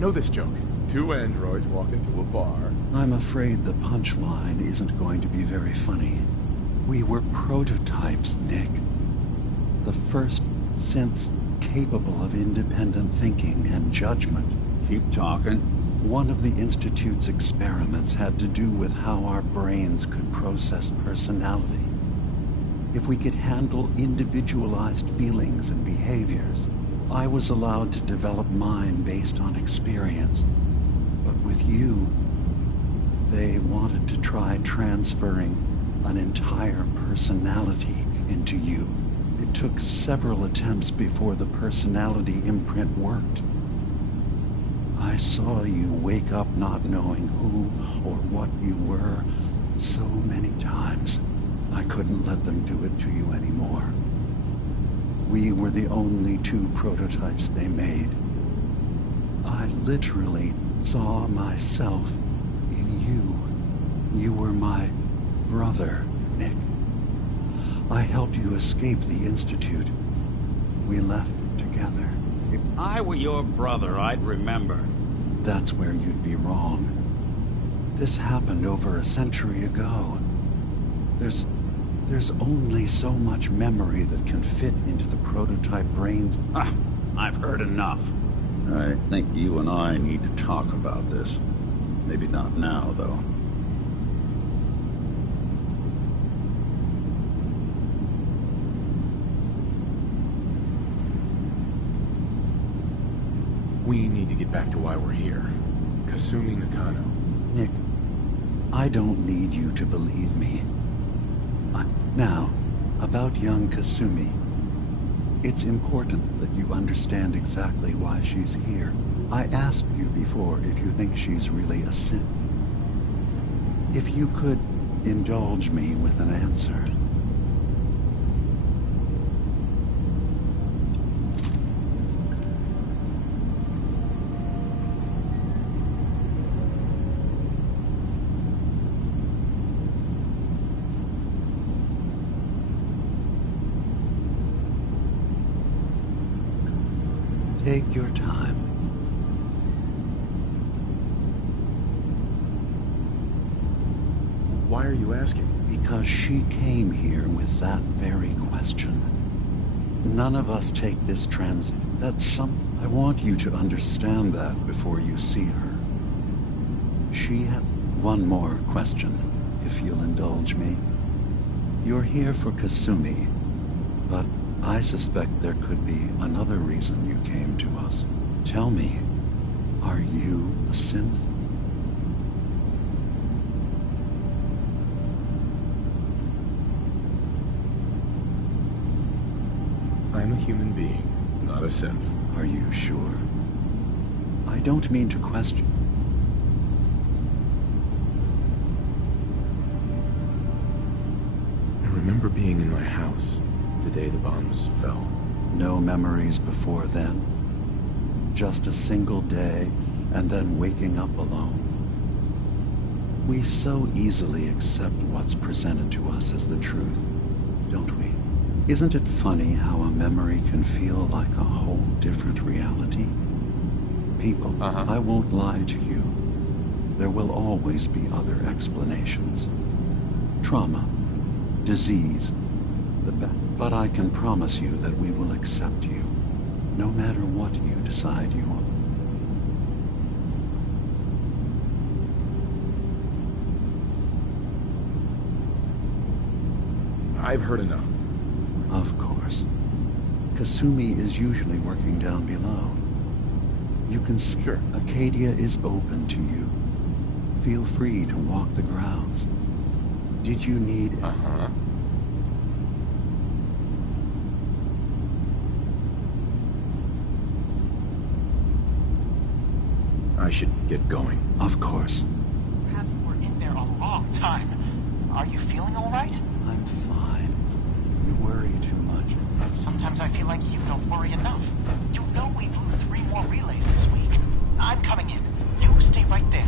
know this joke. Two androids walk into a bar. I'm afraid the punchline isn't going to be very funny. We were prototypes, Nick. The first synths capable of independent thinking and judgment. Keep talking. One of the Institute's experiments had to do with how our brains could process personality. If we could handle individualized feelings and behaviors, I was allowed to develop mine based on experience. But with you, they wanted to try transferring an entire personality into you. It took several attempts before the personality imprint worked. I saw you wake up not knowing who or what you were so many times. I couldn't let them do it to you anymore. We were the only two prototypes they made. I literally saw myself in you. You were my brother, Nick. I helped you escape the Institute. We left together. If I were your brother, I'd remember. That's where you'd be wrong. This happened over a century ago. There's only so much memory that can fit into the prototype brains. I've heard enough. I think you and I need to talk about this. Maybe not now, though. We need to get back to why we're here. Kasumi Nakano. Nick, I don't need you to believe me. Now, about young Kasumi. It's important that you understand exactly why she's here. I asked you before if you think she's really a synth. If you could indulge me with an answer. Take your time. Why are you asking? Because she came here with that very question. None of us take this I want you to understand that before you see her. She has one more question, if you'll indulge me. You're here for Kasumi, but I suspect there could be another reason you came to us. Tell me, are you a synth? I'm a human being, not a synth. Are you sure? I don't mean to question. I remember being in my house the day the bombs fell. No memories before then? Just a single day, and then waking up alone? We so easily accept what's presented to us as the truth, don't we? Isn't it funny how a memory can feel like a whole different reality? People, I won't lie to you. There will always be other explanations. Trauma, disease, but I can promise you that we will accept you, no matter what you decide you are. I've heard enough. Of course. Kasumi is usually working down below. You can... Sure. Acadia is open to you. Feel free to walk the grounds. Did you need... I should get going. Of course. Perhaps we're in there a long time. Are you feeling all right? I'm fine. You worry too much. Sometimes I feel like you don't worry enough. You know we blew 3 more relays this week. I'm coming in. You stay right there.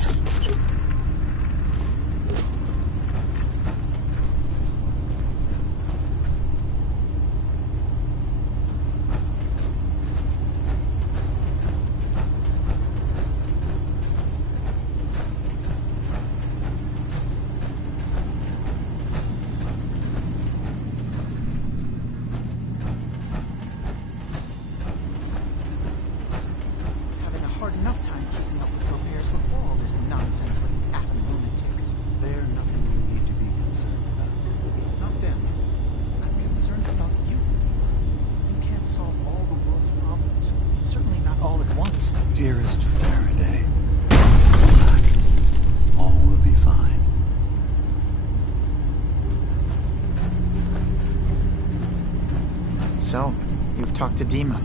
this nonsense with the atom lunatics. They're nothing you need to be concerned about. It's not them. I'm concerned about you, Dima. You can't solve all the world's problems. Certainly not all at once. Dearest Faraday, relax. All will be fine. So, you've talked to Dima.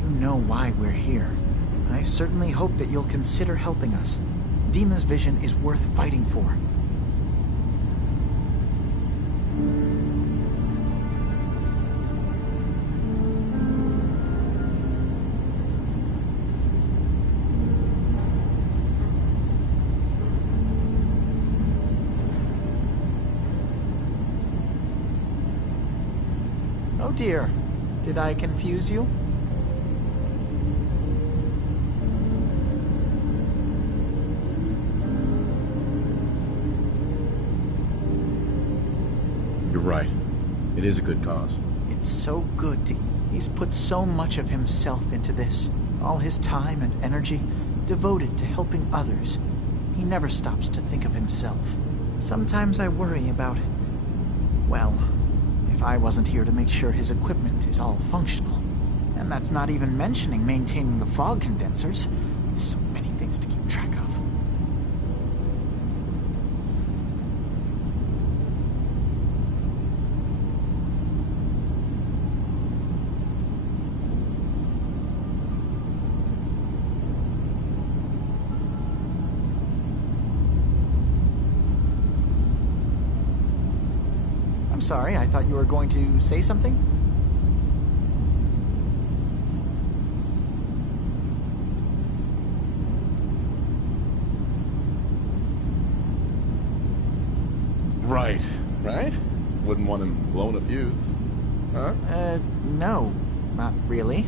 You know why we're here. I certainly hope that you'll consider helping us. Dima's vision is worth fighting for. Oh dear, did I confuse you? You're right. It is a good cause. It's so good. He's put so much of himself into this. All his time and energy devoted to helping others. He never stops to think of himself. Sometimes I worry about, well, if I wasn't here to make sure his equipment is all functional. And that's not even mentioning maintaining the fog condensers. So many things to keep track of. I'm sorry, I thought you were going to say something? Right? Wouldn't want him blowing a fuse. Huh? No, not really.